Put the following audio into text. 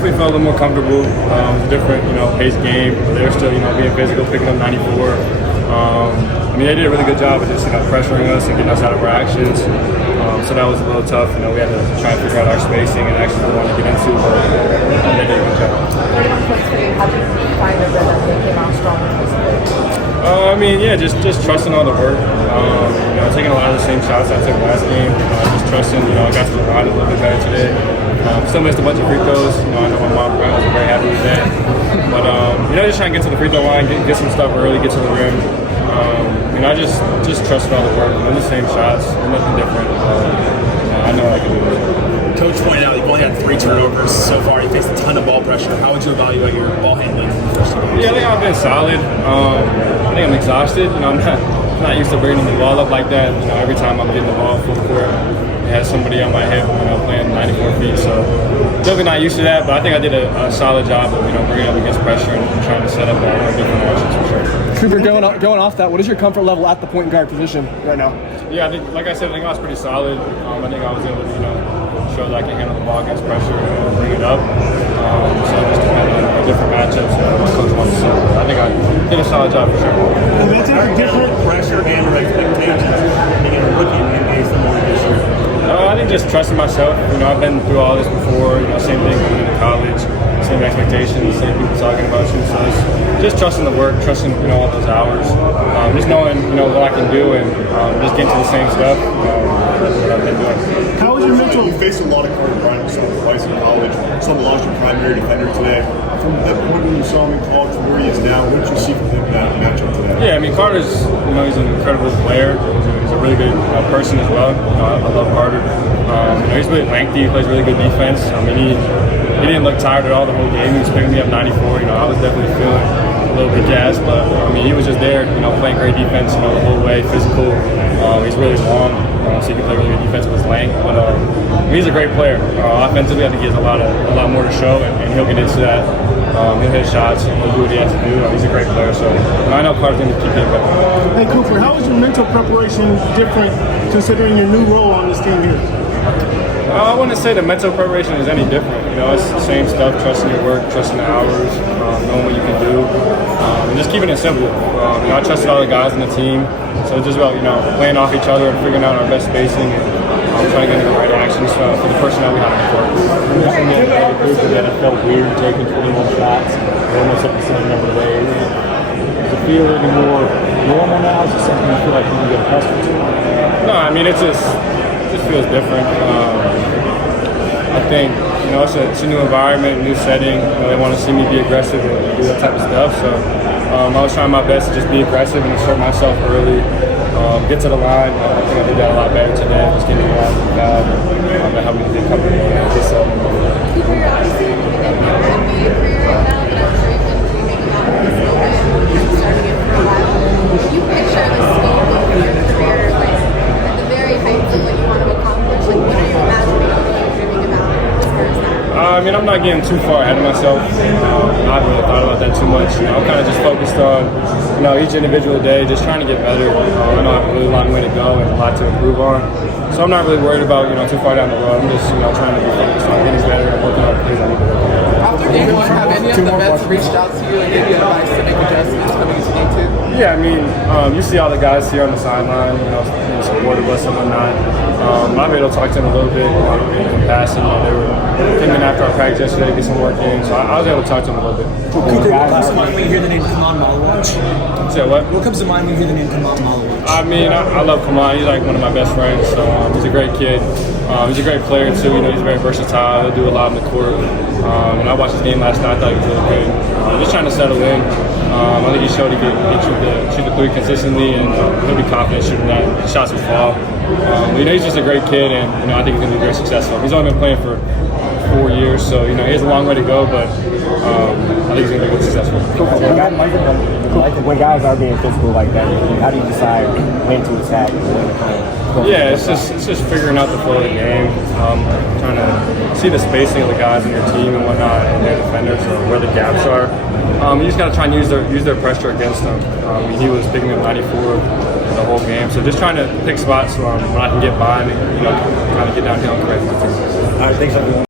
definitely felt a little more comfortable. Different, pace game. They're still, being physical, picking up 94. They did a really good job of just, pressuring us and getting us out of our actions. So that was a little tough. We had to try and figure out our spacing and actually what we wanted to get into. But they did a good job. 31 points today. How did you find the rhythm that came out strong? Just trusting all the work. Taking a lot of the same shots I took last game. Just trusting. I got to the line a little bit better today. Still missed a bunch of free throws. I know my mom was very happy with that. But just trying to get to the free throw line, get some stuff early, get to the rim. I just trusted all the work. The same shots, nothing different. I know I can do it. Coach pointed out you've only had 3 turnovers so far. You faced a ton of ball pressure. How would you evaluate your ball handling in the first 2 games? Yeah, I think I've been solid. I think I'm exhausted. I'm not used to bringing the ball up like that. Every time I'm getting the ball full court, it has somebody on my hip, playing 94 feet. So definitely not used to that, but I think I did a solid job of, bringing up against pressure and trying to set up different actions for sure. Cooper, going off that, what is your comfort level at the point guard position right now? Yeah, I think, like I said, I think I was pretty solid. I think I was able to, show that I can handle the ball against pressure and bring it up. So just depending on different matchups and what coach wants to say. I think I did a solid job for sure. And that's a different pressure and expectations being a rookie in the NBA Summer League this year. I think just trusting myself. I've been through all this before. Same thing going into college, same expectations, same people talking about you. So just trusting the work, trusting all those hours, just knowing what I can do and just getting to the same stuff. That's what I've been doing. How was your mental? You faced a lot of Carter Bryant twice in college. Some lost your primary defender today. From that point when you saw him in college to where he is now, what did you see from him in that matchup today? Yeah, Carter's, he's an incredible player. He's a really good person as well. I love Carter. He's really lengthy. He plays really good defense. He didn't look tired at all the whole game. He was picking me up 94. I was definitely feeling a little bit gassed, but he was just there, playing great defense, the whole way, physical. He's really long, so he can play really good defense with his length. But he's a great player. Offensively, I think he has a lot more to show, and he'll get into that. He'll hit shots and he'll do what he has to do. He's a great player, so I know Carter's going to keep getting better. Hey Cooper, how is your mental preparation different considering your new role on this team here? I wouldn't say the mental preparation is any different. It's the same stuff, trusting your work, trusting the hours, knowing what you can do, and just keeping it simple. I trusted all the guys on the team, so it's just about, playing off each other and figuring out our best spacing and trying to get into the right actions for the personnel we have on the court. That it felt weird taking 21 shots, almost up the same number of days. Does it feel any more normal now? Is it something you feel like you can get accustomed to? No, it just feels different. I think, it's a new environment, new setting. They want to see me be aggressive and do that type of stuff. So I was trying my best to just be aggressive and assert myself early, get to the line. I think I did that a lot better today, just getting around the crowd and helping me get comfortable and get set. Cooper, you're obviously looking at your NBA career right now, but I'm sure you've been dreaming about this a little bit. You've been starting it for a while. Can you picture the scope of your career, at the very heights of what you want to accomplish? What are you imagining? What are you dreaming about as far as that? I'm not getting too far ahead of myself. I haven't really thought about that too much. I'm kind of just focused on, each individual day, just trying to get better. I know I have a really long way to go and a lot to improve on. So I'm not really worried about, too far down the road. I'm just, trying to be focused on getting better and working on the things I need to work on. After game one, have any of the vets reached out to you and gave you advice to make adjustments coming into game two? Yeah, you see all the guys here on the sideline, supportive us and whatnot. I've been able to talk to them a little bit in passing. They were thinking after our practice yesterday, get some work in. So I was able to talk to them a little bit. Cooper, what comes to mind when you hear the name Kaman Malawach? Say what? What comes to mind when you hear the name Kaman Malawach? I love Kaman. He's like one of my best friends. So he's a great kid. He's a great player too. He's very versatile. He'll do a lot on the court. And I watched his game last night. I thought he was really good. Just trying to settle in. I think he showed he could shoot the three consistently, and he'll be confident shooting that. The shots will fall. He's just a great kid, and I think he's going to be very successful. He's only been playing for 4 years, so he has a long way to go, but I think he's going to be good successful. When guys are being physical like that, how do you decide when to attack and when to kind of? Yeah, it's just figuring out the flow of the game, trying to see the spacing of the guys in your team and whatnot, and their defenders, or where the gaps are. You just got to try and use their pressure against them. He was picking up 94 the whole game, so just trying to pick spots when I can get by and kind of get downhill and correct my team. All right, thanks everyone.